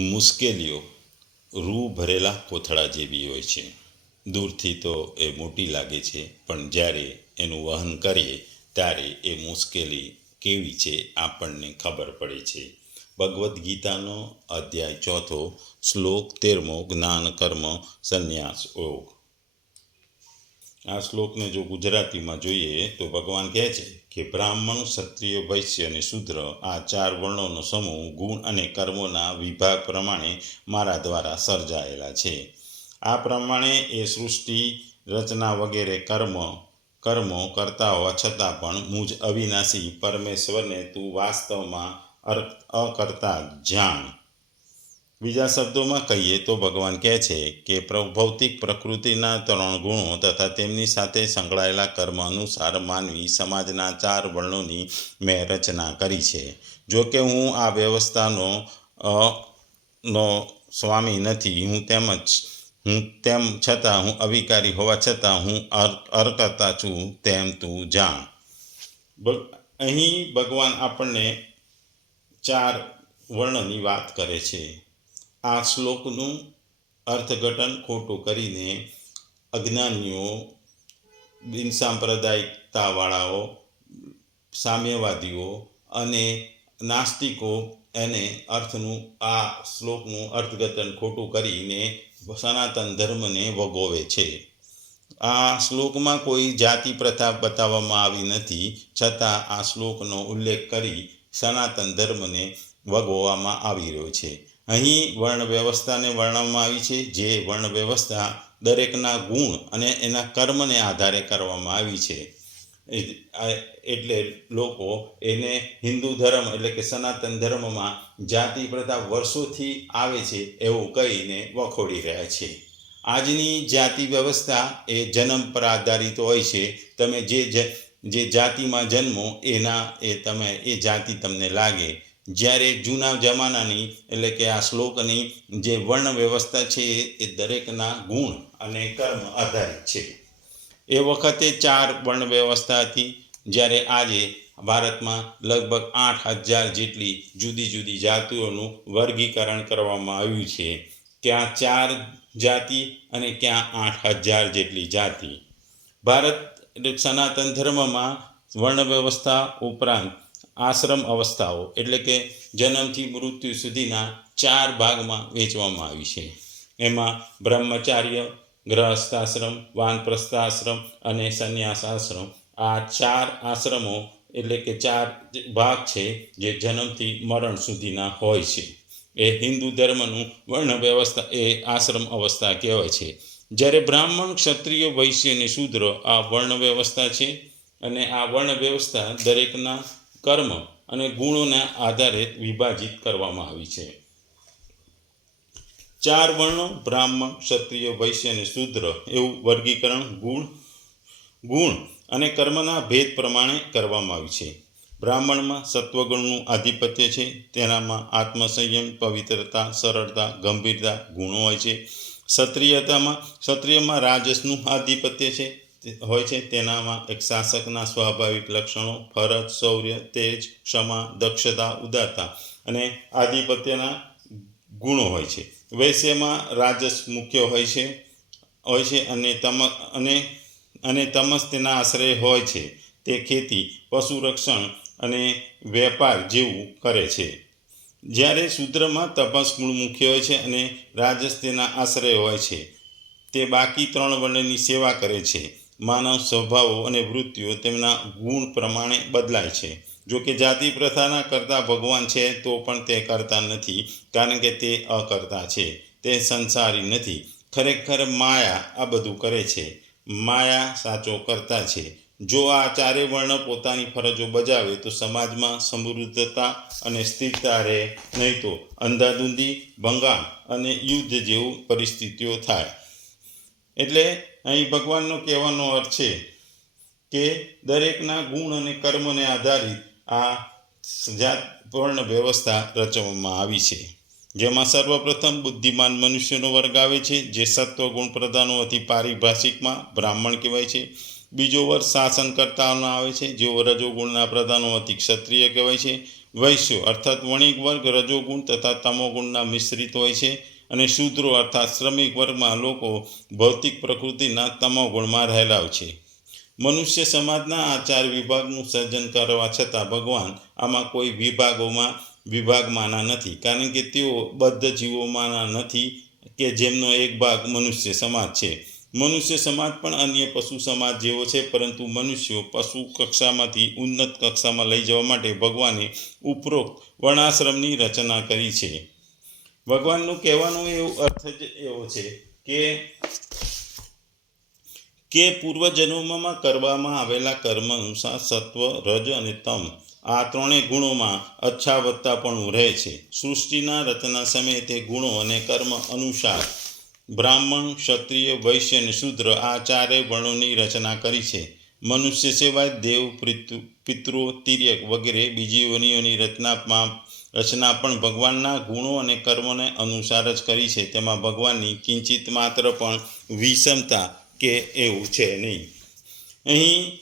મુશ્કેલીઓ રૂ ભરેલા કોથળા જેવી હોય છે. દૂરથી તો એ મોટી લાગે છે, પણ જ્યારે એનું વહન કરીએ ત્યારે એ મુશ્કેલી કેવી છે આપણને ખબર પડે છે. ભગવદ્ ગીતાનો અધ્યાય ચોથો શ્લોક તેરમો જ્ઞાન કર્મ સંન્યાસ યોગ. આ શ્લોકને જો ગુજરાતીમાં જોઈએ તો ભગવાન કહે છે કે બ્રાહ્મણ, ક્ષત્રિય, વૈશ્ય અને શૂદ્ર આ ચાર વર્ણોનો સમૂહ, ગુણ અને કર્મોના વિભાગ પ્રમાણે મારા દ્વારા સર્જાયેલા છે. આ પ્રમાણે એ સૃષ્ટિ, રચના વગેરે કર્મ, કર્મો કરતા હોવા છતાં પણ મુજ અવિનાશી પરમેશ્વરને તું વાસ્તવમાં અર- અકર્તા જાણ. બીજા શબ્દોમાં કહીએ તો ભગવાન કહે છે કે ભૌતિક પ્રકૃતિના ત્રણ ગુણો તથા તેમની સાથે સંકળાયેલા કર્મ અનુસાર માનવી સમાજના ચાર વર્ણોની મેં રચના કરી છે. જો કે હું આ વ્યવસ્થાનો નો સ્વામી નથી. હું તેમજ હું તેમ છતાં હું અવિકારી હોવા છતાં હું અર અર્કર્તા છું તેમ તું જાણ. અહીં ભગવાન આપણને ચાર વર્ણની વાત કરે છે. આ શ્લોકનું અર્થઘટન ખોટું કરીને અજ્ઞાનીઓ, બિનસાંપ્રદાયિકતાવાળાઓ, સામ્યવાદીઓ અને નાસ્તિકો એને અર્થનું આ શ્લોકનું અર્થઘટન ખોટું કરીને સનાતન ધર્મને વગોવે છે. આ શ્લોકમાં કોઈ જાતિ પ્રથા બતાવવામાં આવી નથી, છતાં આ શ્લોકનો ઉલ્લેખ કરી સનાતન ધર્મને વગોવામાં આવી રહ્યો છે. અહીં વર્ણ વ્યવસ્થાને વર્ણવવામાં આવી છે, જે વર્ણ વ્યવસ્થા દરેકના ગુણ અને એના કર્મને આધારે કરવામાં આવી છે. એટલે લોકો એને હિન્દુ ધર્મ એટલે કે સનાતન ધર્મમાં જાતિ પ્રથા વર્ષોથી આવે છે એવું કહીને વખોડી રહ્યા છે. આજની જાતિ વ્યવસ્થા એ જન્મ પર આધારિત હોય છે. તમે જે, જ- જાતિમાં જન્મો એના એ તમે, એ જાતિ તમને લાગે. જ્યારે જૂના જમાનાની એટલે કે આ શ્લોકની જે વર્ણ વ્યવસ્થા છે એ દરેકના ગુણ અને કર્મ આધારિત છે. એ વખતે ચાર વર્ણ વ્યવસ્થા હતી. જ્યારે આજે ભારતમાં લગભગ આઠ હજાર જેટલી જુદી જુદી જાતિઓનું વર્ગીકરણ કરવામાં આવ્યું છે. ક્યાં ચાર જાતિ અને ક્યાં આઠ હજાર જેટલી જાતિ. ભારત સનાતન ધર્મમાં વર્ણ વ્યવસ્થા ઉપરાંત આશ્રમ અવસ્થાઓ એટલે કે જન્મથી મૃત્યુ સુધીના ચાર ભાગમાં વહેંચવામાં આવી છે. એમાં બ્રહ્મચાર્ય ગ્રહસ્થાશ્રમ વાનપ્રસ્થાશ્રમ અને સંન્યાસ આશ્રમ આ ચાર આશ્રમો એટલે કે ચાર ભાગ છે જે જન્મથી મરણ સુધીના હોય છે. એ હિન્દુ ધર્મનું વર્ણ વ્યવસ્થા એ આશ્રમ અવસ્થા કહેવાય છે. જ્યારે બ્રાહ્મણ, ક્ષત્રિય, વૈશ્ય અને શૂદ્ર આ વર્ણ વ્યવસ્થા છે અને આ વર્ણ વ્યવસ્થા દરેકના કર્મ અને ગુણોના આધારે વિભાજિત કરવામાં આવી છે. ચાર વર્ણો, બ્રાહ્મણ, ક્ષત્રિય, વૈશ્ય અને શૂદ્ર એવું વર્ગીકરણ, ગુણ ગુણ અને કર્મના ભેદ પ્રમાણે કરવામાં આવ્યું છે. બ્રાહ્મણમાં સત્વગુણનું આધિપત્ય છે. તેનામાં આત્મસંયમ, પવિત્રતા, સરળતા, ગંભીરતા, ગુણો હોય છે. ક્ષત્રિયતામાં, ક્ષત્રિયમાં રાજસનું આધિપત્ય છે. હોય છે તેનામાં એક શાસકના સ્વાભાવિક લક્ષણો, ફરજ, શૌર્ય, તેજ, ક્ષમા, દક્ષતા, ઉદારતા અને આધિપત્યના ગુણો હોય છે. વૈશ્યમાં રાજસ મુખ્ય હોય છે હોય છે અને તમ, અને અને તમસ તેના આશ્રય હોય છે. તે ખેતી પશુ રક્ષણ અને વેપાર જેવું કરે છે. જ્યારે શૂદ્રમાં તપસ ગુણ મુખ્ય હોય છે અને રાજસ તેના આશ્રય હોય છે. તે બાકી ત્રણ વર્ણની સેવા કરે છે. માનવ સ્વભાવો અને વૃત્તિઓ તેમના ગુણ પ્રમાણે બદલાય છે. જો કે જાતિ પ્રથાના કરતા ભગવાન છે, તો પણ તે કરતા નથી, કારણ કે તે અકર્તા છે. તે સંસારી નથી. ખરેખર માયા આ બધું કરે છે. માયા સાચો કરતા છે. જો આ ચારે વર્ણ પોતાની ફરજો બજાવે, તો સમાજમાં સમૃદ્ધતા અને સ્થિરતા રહે. નહીં તો અંધાધૂંધી, ભંગાણ અને યુદ્ધ જેવું પરિસ્થિતિઓ થાય. એટલે અહીં ભગવાનનો કહેવાનો અર્થ છે કે દરેકના ગુણ અને કર્મને આધારિત આ જાતપૂર્ણ વ્યવસ્થા રચવામાં આવી છે. જેમાં સર્વપ્રથમ બુદ્ધિમાન મનુષ્યનો વર્ગ આવે છે, જે સત્વ ગુણ પ્રધાનો અતિ પારિભાષિકમાં બ્રાહ્મણ કહેવાય છે. બીજો વર્ગ શાસનકર્તાઓનો આવે છે, જેઓ રજોગુણના પ્રધાનો અતિ ક્ષત્રિય કહેવાય છે. વૈશ્યો, અર્થાત વણિક વર્ગ, રજોગુણ તથા તમોગુણના મિશ્રિત હોય છે. અને શૂદ્રો અર્થાત શ્રમિક વર્ગમાં લોકો ભૌતિક પ્રકૃતિના તમોગુણમાં રહેલા છે. મનુષ્ય સમાજના આ ચાર વિભાગનું સર્જન કરવા છતાં ભગવાન આમાં કોઈ વિભાગોમાં વિભાગમાંના નથી. કારણ કે તેઓ બદ્ધ જીવોમાંના નથી કે જેમનો એક ભાગ મનુષ્ય સમાજ છે. મનુષ્ય સમાજ પણ અન્ય પશુ સમાજ જેવો છે, પરંતુ મનુષ્યો પશુ કક્ષામાંથી ઉન્નત કક્ષામાં લઈ જવા માટે ભગવાને ઉપરોક્ત વર્ણાશ્રમની રચના કરી છે. ભગવાનનું કહેવાનો એવો અર્થ જ એવો છે કે કે પૂર્વજન્મમાં કરવામાં આવેલા કર્મ અનુસાર સત્વ, રજ અને તમ આ ત્રણેય ગુણોમાં અચ્છા પણ રહે છે. સૃષ્ટિના રચના સમયે તે ગુણો અને કર્મ અનુસાર બ્રાહ્મણ, ક્ષત્રિય, વૈશ્ય અને શૂદ્ર આ ચારેય વર્ણોની રચના કરી છે. મનુષ્ય સિવાય દેવ પિતૃ- તિર્યક વગેરે બીજી યોનિઓની રચનામાં રચના પણ ભગવાનના ગુણો અને કર્મોને અનુસાર જ કરી છે. તેમાં ભગવાનની કિંચિત માત્ર પણ વિષમતા કે એવું છે નહીં. અહીં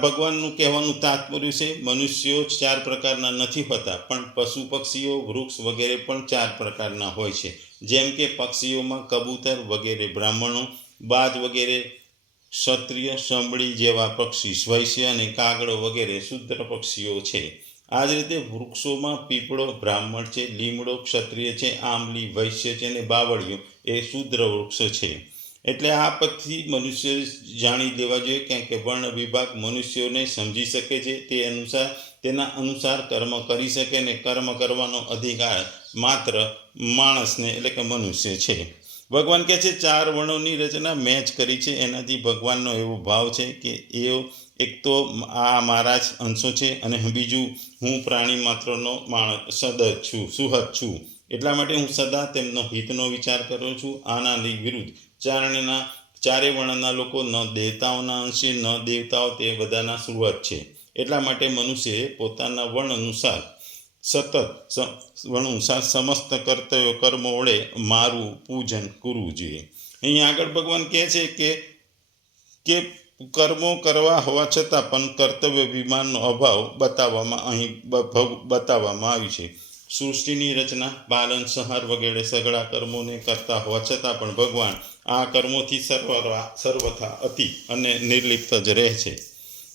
ભગવાનનું કહેવાનું તાત્પર્ય છે, મનુષ્યો ચાર પ્રકારના નથી હોતા, પણ પશુ પક્ષીઓ, વૃક્ષ વગેરે પણ ચાર પ્રકારના હોય છે. જેમ કે પક્ષીઓમાં કબૂતર વગેરે બ્રાહ્મણો, બાજ વગેરે ક્ષત્રિય, સંભળી જેવા પક્ષી, સ્વૈશ્ય અને કાગડો વગેરે શુદ્ર પક્ષીઓ છે. આ જ રીતે વૃક્ષોમાં પીપળો બ્રાહ્મણ છે, લીમડો ક્ષત્રિય છે, આંબલી, વૈશ્ય છે અને બાવળિયું એ શુદ્ર વૃક્ષ છે. એટલે આ પછી મનુષ્ય જાણી દેવા જોઈએ કેમ કે વર્ણ વિભાગ મનુષ્યોને સમજી શકે છે. તે અનુસાર તેના અનુસાર કર્મ કરી શકે ને કર્મ કરવાનો અધિકાર માત્ર માણસને એટલે કે મનુષ્ય છે. ભગવાન કહે છે, ચાર વર્ણોની રચના મેં જ કરી છે. એનાથી ભગવાનનો એવો ભાવ છે કે એ એક તો આ મારા જ અંશો છે અને બીજું હું પ્રાણી માત્રનો માણસ, સદ છું, સુહદ છું. એટલા માટે હું સદા તેમનો હિતનો વિચાર કરું છું. આનાની વિરુદ્ધ ચારણના, ચારે વર્ણના લોકો ન દેવતાઓના અંશે, ન દેવતાઓ તે બધાના સુહદ છે. એટલા માટે મનુષ્યએ પોતાના વર્ણ અનુસાર સતત અનુસાર સમસ્ત કર્તવ્યો, કર્મો વડે મારું પૂજન કરવું જોઈએ. અહીં આગળ ભગવાન કહે છે કે કે કર્મો કરવા હોવા છતાં પણ કર્તવ્ય વિમાનનો અભાવ બતાવવામાં અહીં બતાવવામાં આવ્યું છે. સૃષ્ટિની રચના પાલન સંહાર વગેરે સઘળા કર્મોને કરતા હોવા છતાં પણ ભગવાન આ કર્મોથી સર્વરા, સર્વથા અતિ અને નિર્લિપ્ત જ રહે છે.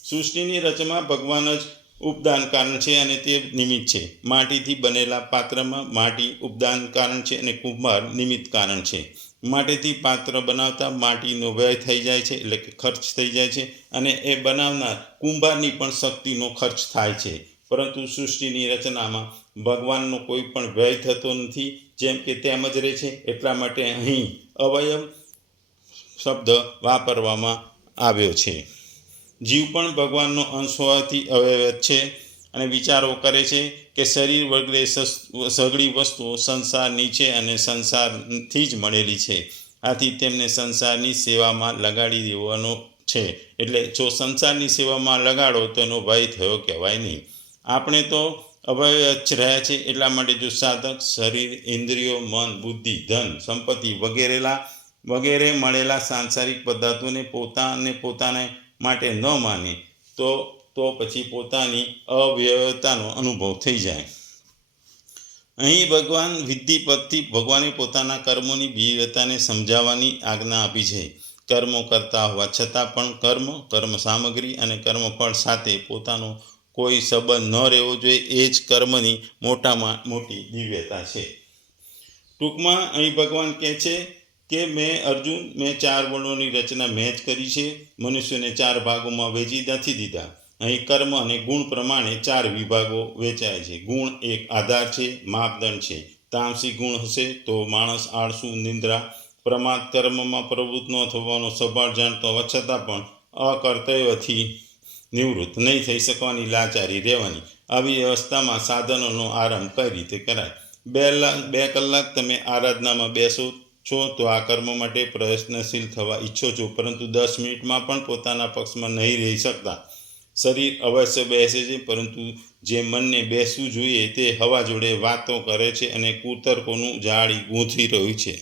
સૃષ્ટિની રચના ભગવાન જ ઉપદાન કારણ છે અને તે નિમિત્ત છે. માટીથી બનેલા પાત્રમાં માટી ઉપદાન કારણ છે અને કુંભાર નિમિત્ત કારણ છે. માટીથી પાત્ર બનાવતા માટીનો વ્યય થઈ જાય છે, એટલે કે ખર્ચ થઈ જાય છે અને એ બનાવનાર કુંભારની પણ શક્તિનો ખર્ચ થાય છે. પરંતુ સૃષ્ટિની રચનામાં ભગવાનનો કોઈ પણ વ્યય થતો નથી, જેમ કે તેમ જ રહે છે. એટલા માટે અહીં અવયવ શબ્દ વાપરવામાં આવ્યો છે. જીવ પણ ભગવાનનો અંશ હોવાથી અવયવ છે. અને વિચારો કરે છે કે શરીર વગેરે સઘળી વસ્તુઓ સંસારની છે અને સંસારથી જ મળેલી છે. આથી તેમને સંસારની સેવામાં લગાડી દેવાનો છે. એટલે જો સંસારની સેવામાં લગાડો, તો એનો ભય થયો કહેવાય નહીં. આપણે તો અભય જ રહ્યા છે એટલા માટે જો સાધક, શરીર, ઇન્દ્રિયો, મન, બુદ્ધિ, ધન, સંપત્તિ વગેરેલા, વગેરે મળેલા સાંસારિક પદાર્થોને પોતાને પોતાને માટે ન માને, તો તો પછી પોતાની અવ્યવતાનો અનુભવ થઈ જાય. અહીં ભગવાન વિધિ પદથી ભગવાને પોતાના કર્મોની વિવ્યતાને સમજાવવાની આજ્ઞા આપી છે. કર્મો કરતા હોવા છતાં પણ કર્મ કર્મ સામગ્રી અને કર્મફળ સાથે પોતાનો કોઈ સંબંધ ન રહેવો જોઈએ, એ જ કર્મની મોટામાં મોટી દિવ્યતા છે. ટૂંકમાં અહીં ભગવાન કહે છે કે મેં અર્જુન, મેં ચાર વર્ણોની રચના મેં જ કરી છે. મનુષ્યને ચાર ભાગોમાં વહેંચી નથી દીધા. અહીં કર્મ અને ગુણ પ્રમાણે ચાર વિભાગો વેચાય છે. ગુણ એક આધાર છે, માપદંડ છે. તામસી ગુણ હશે તો માણસ આળસુ, નિંદ્રા, પ્રમાદ કર્મમાં પ્રવૃત્ત ન થવાનો સભાળ જાણતો હોવા છતાં પણ અકર્તવ્યથી નિવૃત્ત નહીં થઈ શકવાની લાચારી રહેવાની. આવી અવસ્થામાં સાધનોનો આરંભ કઈ રીતે કરાય? બે લાખ, બે કલાક તમે આરાધનામાં બેસો છો તો આ કર્મ માટે પ્રયત્નશીલ થવા ઈચ્છો છો, પરંતુ દસ મિનિટમાં પણ પોતાના પક્ષમાં નહીં રહી શકતા. શરીર અવશ્ય બેસે છે, પરંતુ જે મનને બેસવું જોઈએ તે હવા જોડે વાતો કરે છે અને કુતર્કોનું જાળી ગૂંથી રહ્યું છે.